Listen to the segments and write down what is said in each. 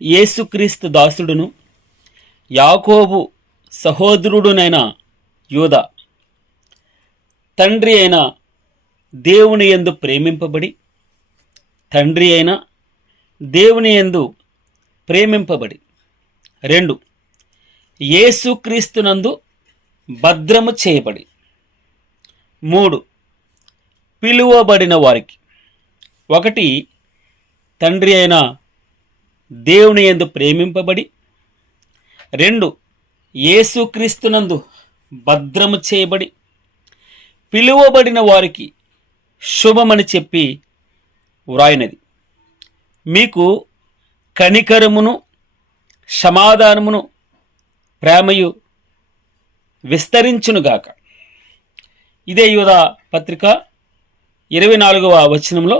యేసుక్రీస్తు దాసుడును యాకోబు సహోదరుడునైన యూదా తండ్రి అయిన దేవుని యందు ప్రేమింపబడి దేవుని యందు ప్రేమింపబడి 2 యేసుక్రీస్తునందు భద్రము చేయబడి 3 పిలువబడిన వారికి 1 తండ్రి అయిన దేవుని యందు ప్రేమింపబడి 2 యేసుక్రీస్తునందు భద్రము చేయబడి పిలువబడిన వారికి శుభమని చెప్పి వ్రాయినది. మీకు కనికరమును సమాధానమును ప్రేమయు విస్తరించునుగాక. ఇదే యూదా పత్రిక 24వ వచనంలో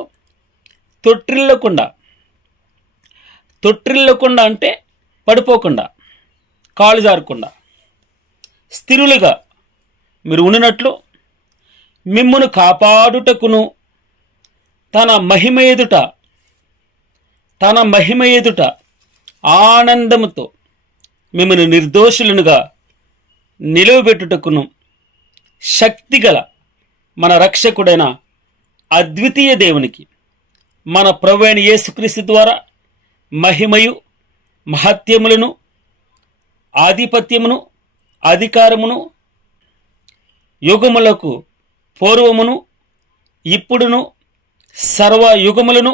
తొట్టిల్లకుండా అంటే పడిపోకుండా, కాలు జారకుండా స్థిరులుగా మీరు ఉండినట్లు మిమ్మును కాపాడుటకును తన మహిమ ఎదుట ఆనందముతో మిమ్మల్ని నిర్దోషులనుగా నిలువబెట్టుటకును శక్తిగల మన రక్షకుడైన అద్వితీయ దేవునికి మన ప్రభువైన యేసుక్రీస్తు ద్వారా మహిమయు మహత్యములను ఆధిపత్యమును అధికారమును యుగములకు పూర్వమును ఇప్పుడును సర్వయుగములను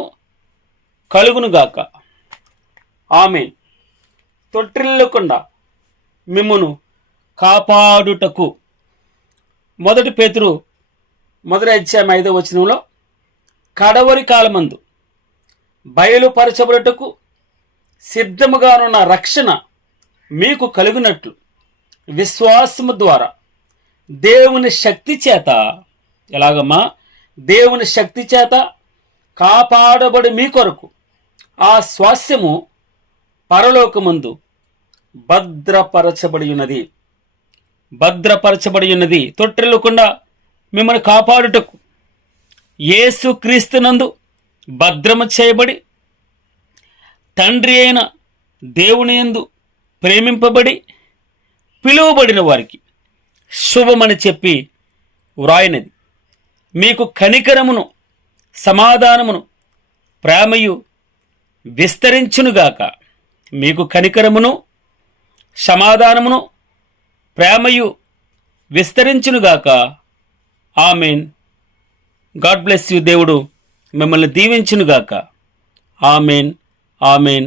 కలుగునుగాక. ఆమేన్. తొట్టిల్లకుండా మిమ్మును కాపాడుటకు 1 పేతురు 1:5 వచనంలో కడవరి కాలమందు బయలుపరచబడుటకు సిద్ధముగానున్న రక్షణ మీకు కలుగునట్లు విశ్వాసము ద్వారా దేవుని శక్తి చేత, ఎలాగమ్మా, దేవుని శక్తి చేత కాపాడబడి మీ కొరకు ఆ స్వాస్యము పరలోకమందు భద్రపరచబడి ఉన్నది. తొట్టిల్లకుండా మిమ్మల్ని కాపాడుటకు యేసుక్రీస్తునందు భద్రము చేయబడి తండ్రి అయిన దేవుని యందు ప్రేమింపబడి పిలువబడిన వారికి శుభమని చెప్పి వ్రాయినది. మీకు కనికరమును సమాధానమును ప్రేమయు విస్తరించునుగాక. మీకు కనికరమును సమాధానమును ప్రేమయు విస్తరించునుగాక. ఆమేన్. God bless you. దేవుడు మిమ్మల్ని దీవించునుగాక. ఆమేన్. ఆమేన్.